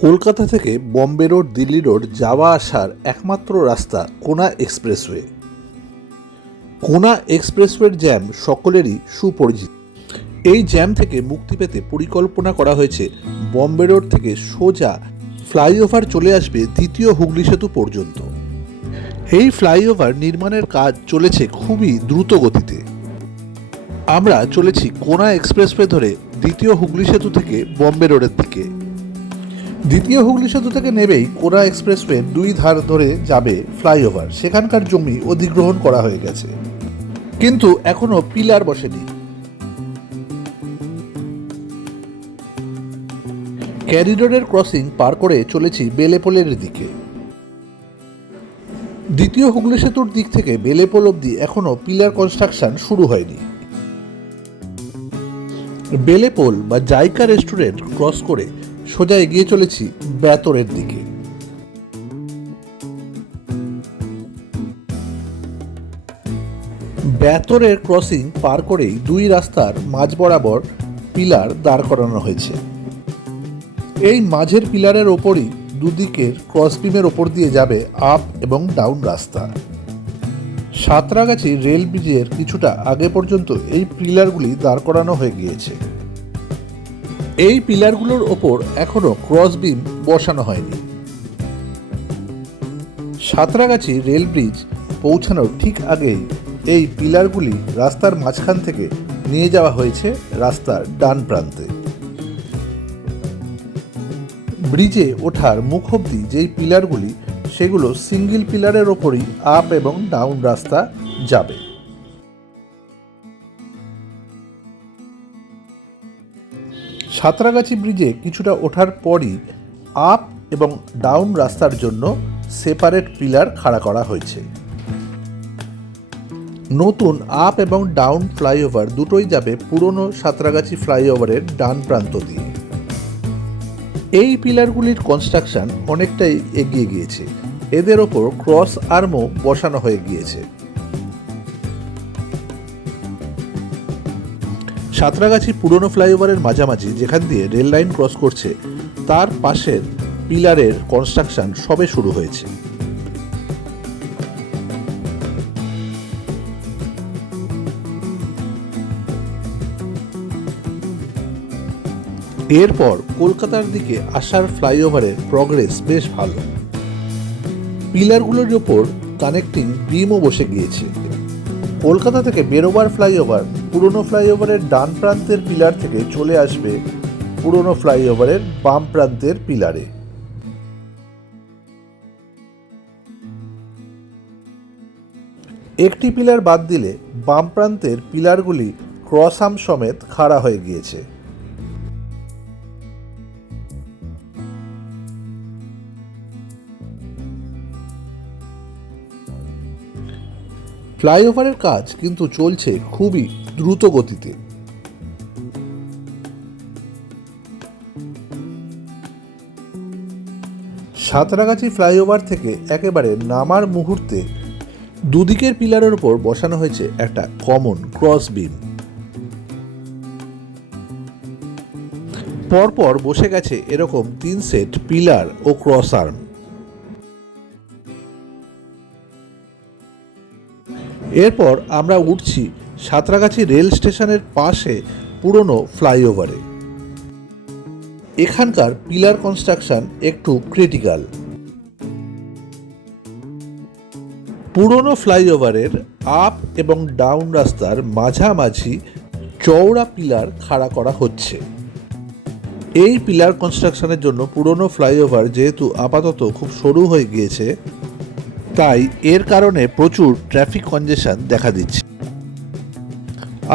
কলকাতা থেকে Bombay road, Delhi road যাওয়া আসার একমাত্র রাস্তা কোনা এক্সপ্রেসওয়ে। কোনা এক্সপ্রেসওয়ের জ্যাম সকলেরই সুপরিচিত। এই জ্যাম থেকে মুক্তি পেতে পরিকল্পনা করা হয়েছে বম্বে রোড থেকে সোজা ফ্লাইওভার চলে আসবে দ্বিতীয় হুগলি সেতু পর্যন্ত। এই ফ্লাইওভার নির্মাণের কাজ চলেছে খুবই দ্রুত গতিতে। আমরা চলেছি কোনা এক্সপ্রেসওয়ে ধরে দ্বিতীয় হুগলি সেতু থেকে বম্বে রোডের দিকে। দ্বিতীয় হুগলি সেতু থেকে নেবেই কোনা এক্সপ্রেসওয়ে দুই ধার ধরে যাবে ফ্লাইওভার। সেখানকার জমি অধিগ্রহণ করা হয়ে গেছে, কিন্তু এখনো পিলার বসেনি। ক্যারিডোরের ক্রসিং পার করে চলেছি বেলেপোলের দিকে। দ্বিতীয় হুগলি সেতুর দিক থেকে বেলেপোল অবধি এখনো পিলার কনস্ট্রাকশন শুরু হয়নি। বেলেপোল বা জাইকা রেস্টুরেন্ট ক্রস করে সোজা এগিয়ে চলেছি বেতরের দিকে। বেতরের ক্রসিং পার করেই দুই রাস্তার মাঝ বরাবর পিলার দাঁড় করানো হয়েছে। এই মাঝের পিলারের ওপরই দুদিকের ক্রসবিমের ওপর দিয়ে যাবে আপ এবং ডাউন রাস্তা। সাঁতরাগাছি রেল ব্রিজের কিছুটা আগে পর্যন্ত এই পিলারগুলি দাঁড় করানো হয়ে গিয়েছে। এই পিলারগুলোর ওপর এখনো ক্রসবিম বসানো হয়নি। সাঁতরাগাছি রেল ব্রিজ পৌঁছানোর ঠিক আগেই এই পিলারগুলি রাস্তার মাঝখান থেকে নিয়ে যাওয়া হয়েছে রাস্তার ডান প্রান্তে। ব্রিজে ওঠার মুখ অবধি যেই পিলারগুলি, সেগুলো সিঙ্গেল পিলারের ওপরই আপ এবং ডাউন রাস্তা যাবে। সাঁতরাগাছি ব্রিজে কিছুটা ওঠার পরই আপ এবং ডাউন রাস্তার জন্য সেপারেট পিলার খাড়া করা হয়েছে। নতুন আপ এবং ডাউন ফ্লাইওভার দুটোই যাবে পুরনো সাঁতরাগাছি ফ্লাইওভারের ডান প্রান্ত দিয়ে। এই পিলারগুলির কনস্ট্রাকশন অনেকটাই এগিয়ে গিয়েছে। এদের ওপর ক্রস আর্মও বসানো হয়ে গিয়েছে। সাঁতরাগাছি পুরনো ফ্লাইওভারের মাঝামাঝি যেখান দিয়ে রেল লাইন ক্রস করছে, তার পাশের পিলারের কনস্ট্রাকশন সবে শুরু হয়েছে। এরপর কলকাতার দিকে আসার ফ্লাইওভারের প্রগ্রেস বেশ ভালো। পিলারগুলোর ওপর কানেক্টিং বিমও বসে গিয়েছে। কলকাতা থেকে বেরোবার ফ্লাইওভার পুরনো ফ্লাইওভারের ডান প্রান্তের পিলার থেকে চলে আসবে পুরনো ফ্লাইওভারের বাম প্রান্তের পিলারে। একটি পিলার বাদ দিলে বাম প্রান্তের পিলারগুলি ক্রস আর্ম সমেত খাড়া হয়ে গিয়েছে। ফ্লাইওভারের কাজ কিন্তু চলছে খুবই দ্রুত গতিতে। সাঁতরাগাছি ফ্লাইওভার থেকে একেবারে নামার মুহূর্তে দুদিকের পিলারের উপর বসানো হয়েছে একটা কমন ক্রস বিম। পরপর বসে গেছে এরকম 3 সেট পিলার ও ক্রস আর্ম। এরপর আমরা উঠছি সাঁতরাগাছি রেল স্টেশনের পাশে পুরনো ফ্লাইওভারে। এখানকার পিলার কনস্ট্রাকশন একটু ক্রিটিক্যাল। পুরনো ফ্লাইওভারের আপ এবং ডাউন রাস্তার মাঝামাঝি চওড়া পিলার খাড়া করা হচ্ছে। এই পিলার কনস্ট্রাকশনের জন্য পুরনো ফ্লাইওভার যেহেতু আপাতত খুব সরু হয়ে গিয়েছে, তাই এর কারণে প্রচুর ট্রাফিক কনজেশন দেখা দিচ্ছে।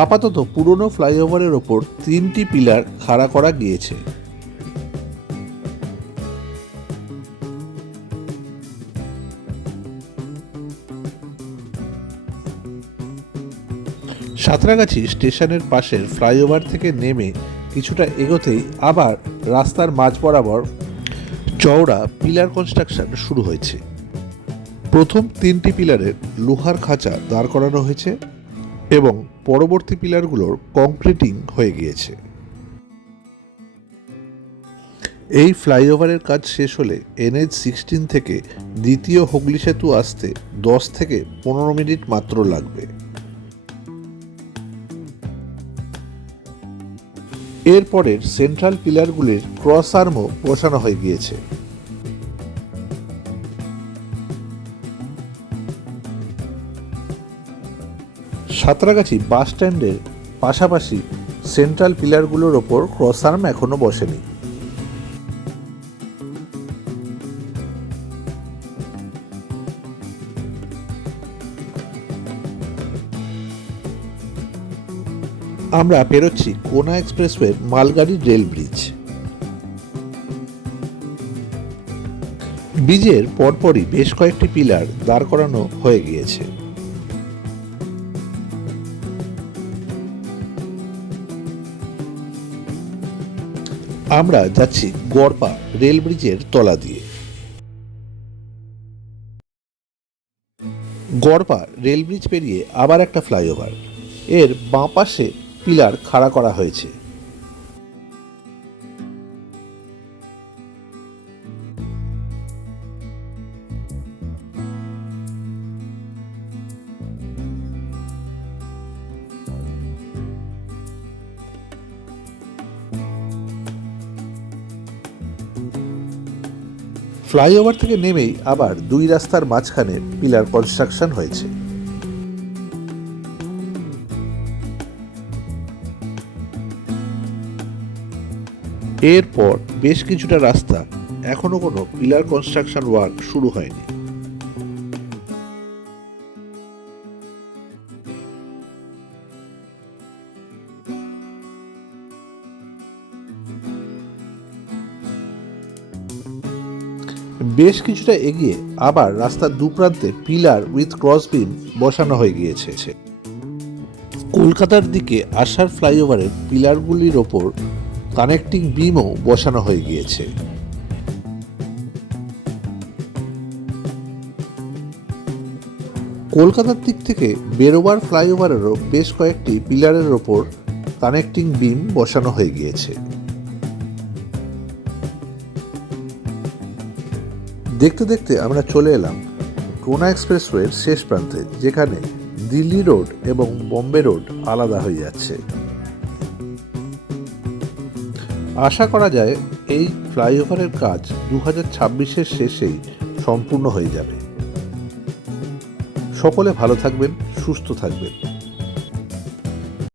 আপাতত পুরনো ফ্লাইওভারের ওপর 3টি পিলার খাড়া করা গিয়েছে। সাঁতরাগাছি স্টেশনের পাশের ফ্লাইওভার থেকে নেমে কিছুটা এগোতেই আবার রাস্তার মাঝ বরাবর চওড়া পিলার কনস্ট্রাকশন শুরু হয়েছে। প্রথম 3টি পিলারের লোহার খাঁচা দাঁড় করানো হয়েছে এবং পরবর্তী পিলারগুলোর কংক্রিটিং হয়ে গিয়েছে। এই ফ্লাইওভারের কাজ শেষ হলে NH-16 থেকে দ্বিতীয় হুগলি সেতু আসতে 10 থেকে 15 মিনিট মাত্র লাগবে। এরপরের সেন্ট্রাল পিলারগুলির ক্রস আর্মও বসানো হয়ে গিয়েছে। সাঁতরাগাছি বাস স্ট্যান্ডের পাশাপাশি সেন্ট্রাল পিলারগুলোর ওপর ক্রস আর্ম এখনো বসেনি। আমরা পেরোচ্ছি কোনা এক্সপ্রেসওয়ের মালগাড়ি রেল ব্রিজ। ব্রিজের পরপরই বেশ কয়েকটি পিলার দাঁড় করানো হয়ে গিয়েছে। আমরা যাচ্ছি গড়পা রেল ব্রিজের তলা দিয়ে। গড়পা রেল ব্রিজ পেরিয়ে আবার একটা ফ্লাইওভার, এর বাঁ পাশে পিলার খাড়া করা হয়েছে। ফ্লাইওভার থেকে নেমেই আবার দুই রাস্তার মাঝখানে পিলার কনস্ট্রাকশন হয়েছে। এরপর বেশ কিছুটা রাস্তা এখনো কোনো পিলার কনস্ট্রাকশন ওয়ার্ক শুরু হয়নি। বেশ কিছুটা এগিয়ে আবার রাস্তার দুপ্রান্তে পিলার উইথ ক্রস বিম বসানো হয়ে গিয়েছে। কলকাতার দিকে আসার ফ্লাইওভারের পিলারগুলির ওপর কানেক্টিং বিমও বসানো হয়ে গিয়েছে। কলকাতার দিক থেকে বেরোবার ফ্লাইওভারেরও বেশ কয়েকটি পিলারের ওপর কানেক্টিং বিম বসানো হয়ে গিয়েছে। দেখতে দেখতে আমরা চলে এলাম কোনা এক্সপ্রেসওয়ের শেষ প্রান্তে, যেখানে দিল্লি রোড এবং বোম্বে রোড আলাদা হয়ে যাচ্ছে। আশা করা যায় এই ফ্লাইওভারের কাজ 2026-এর শেষেই সম্পূর্ণ হয়ে যাবে। সকলে ভালো থাকবেন, সুস্থ থাকবেন।